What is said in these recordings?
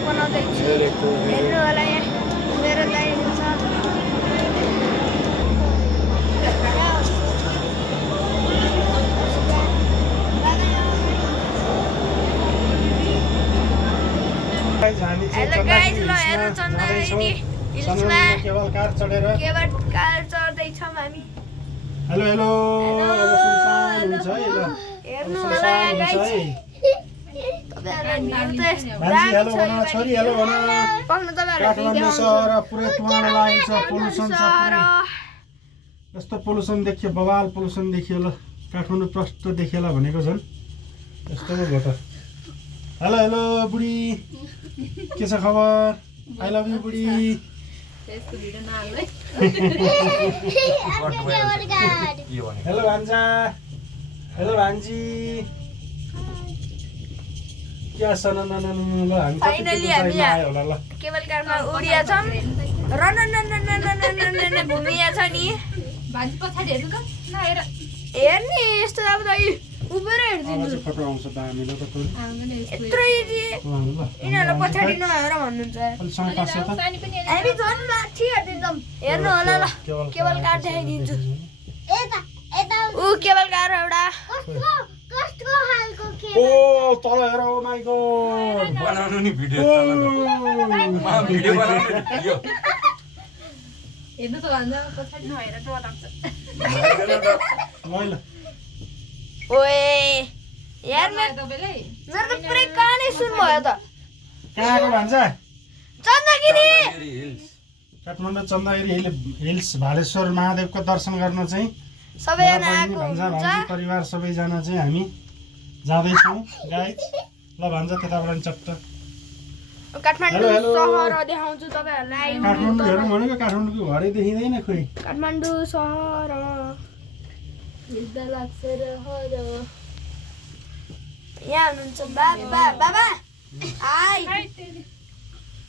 blog बनाउँदैछु हेर्नु होला यहाँ मेरो लाइन छ हेलो गाइज ल हेर्नु चन्द्रगिरी हिल्समा केवल कार चढ्दैछौँ हामी हेलो हेलो सुनसान हुन्छ है ल हेर्नु होला गाइज हेलो भन छोरी हेलो भन काठमाडौँ सहर पुरै तुवान लागेको छ पोल्युसन छ पुरै यस्तो पोल्युसन देखियो बवाल पोल्युसन देखियो ल काठमाडौँ प्रष्ट देखिएला भनेको छन् यस्तो पो भयो त हेलो हेलो बुढी के छ खबर आई लभ यु बुढी हेलो भान्जा हेलो भान्जी क्या छ न ल हामी फाइनली हामी होला ल केवल कारमा उडिया छौँ र न घुमिया छ नि भान्जी पछाडि हेर्नु त न हेर्ने यस्तो अब त उभिएर हेर्दिनु फोटो आउँछ त हामीले त यत्रो इजी यिनीहरूलाई पछाडि नहेर भन्नुहुन्छ हामी झन् माथि हेरिदिन्छौँ हेर्नु होला ल केवल कार देखाइदिन्छु ऊ केवल कार एउटा ओ तल हेर ओ माइ गॉड बनाउनु नि भिडियो भिडियो बनाउनु यो हेर्नु त भान्जा पछाडि नहेर डर लाग्छ ल ओए यार मेरो त पुरै कानै सुन भयो त कहाँको भान्जा चन्द्रगिरी काठमाडौँ चन्द्रगिरी हिल्स भालेश्वर महादेवको दर्शन गर्न चाहिँ सबैजना आएको भान्जा हुन्छ भान्जी परिवार सबैजना चाहिँ हामी जाँदैछौँ गाइज ल भान्जा त्यताबाट चट्ट काठमाडौँ सहर देखाउँछु तपाईँहरूलाई काठमाडौँ हेरौँ भनेको काठमाडौँको घरै देखिँदैन खोइ काठमाडौँ सहर यहाँ हुनुहुन्छ बाबा बाबा हाई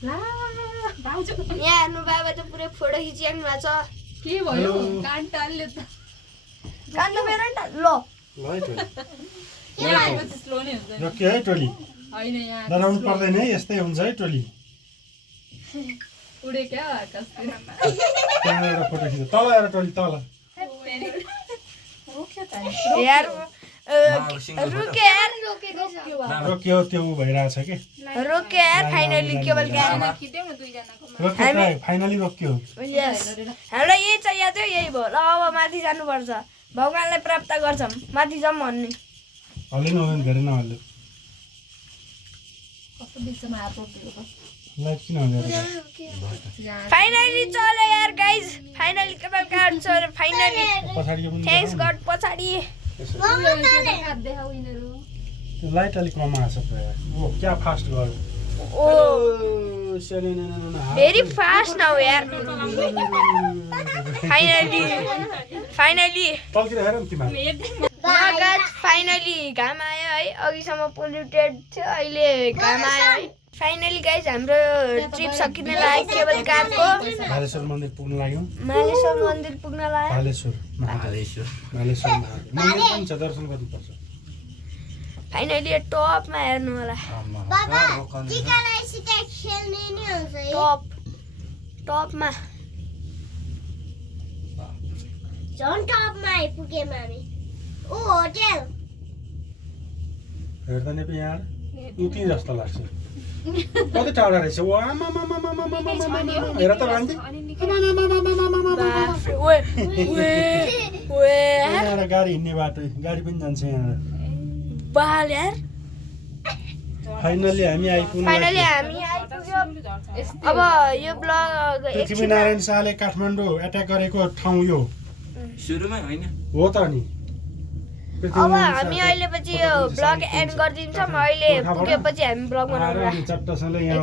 यहाँ हेर्नु बाबा त पुरै फोटो खिचिराख्नु भएको छ के भयो कान्टाले त कान्त मेरो नि त ल ल है टोली यहाँ आएपछि स्लो नै हुन्छ रोक्यो है टोली हैन यहाँ डराउनु पर्दैन है यस्तै हुन्छ है टोली उडे क्या आकाशतिर त्यहाँबाट फोटो खिच्छ तल हेर टोली तल यार रुके यार रोक्यो त्यो उ भइरहेछ कि रोके यार फाइनली केवल कार खिच्यौ न दुईजनाको रोक्यो फाइनली रोक्यो यस हामीलाई यही चाहिएको थियो यही भयो ल अब माथि जानुपर्छ भगवानलाई प्राप्त गर्छौँ माथि जाउँ भन्ने हल्लिनु हुँदैन धेरै नहल्ले कस्तो बिचमा हात रोकेको त लाइट किन हुँदैन फाइनली चल्यो यार गाइज फाइनली केवल कार चल्यो फाइनली पछाडि थ्याङ्क्स गड पछाडि देखाउ यिनीहरू त्यो लाइट अलिक कम आएको छ प्राय ओ क्या फास्ट गर्यो ओ भेरी फास्ट नाउ यार फाइनली तलतिर हेर न तिमीहरू गाइज फाइनली घाम आयो है अघिसम्म पोल्युटेड थियो अहिले घाम आयो है फाइनली गाइज हाम्रो ट्रिप सकिने लाग्यो केवल कारको भालेश्वर मन्दिर पुग्न लाग्यौँ मालेश्वर मन्दिर पुग्न लाग्यो भालेश्वर महादेव मन्दिर पनि छ दर्शन गर्नुपर्छ फाइनली टपमा हेर्नु होला टपमा हेर्दा नै यहाँ उति जस्तो लाग्छ कति टाढा रहेछ ओ आमा हेर त भान्जी यहाँबाट गाडी हिँड्ने बाटो गाडी पनि जान्छ यहाँ बाल यार फाइनली हामी आइपुग्यौँ अब यो ब्लग पृथ्वीनारायण शाहले काठमाडौँ एट्याक गरेको ठाउँ यो सुरुमै होइन हो त नि अब हामी अहिले पछि यो ब्लग एन्ड गरिदिन्छौँ अहिले पुगेपछि हामी ब्लग बनाउँछौँ चट्टसँगले यहाँ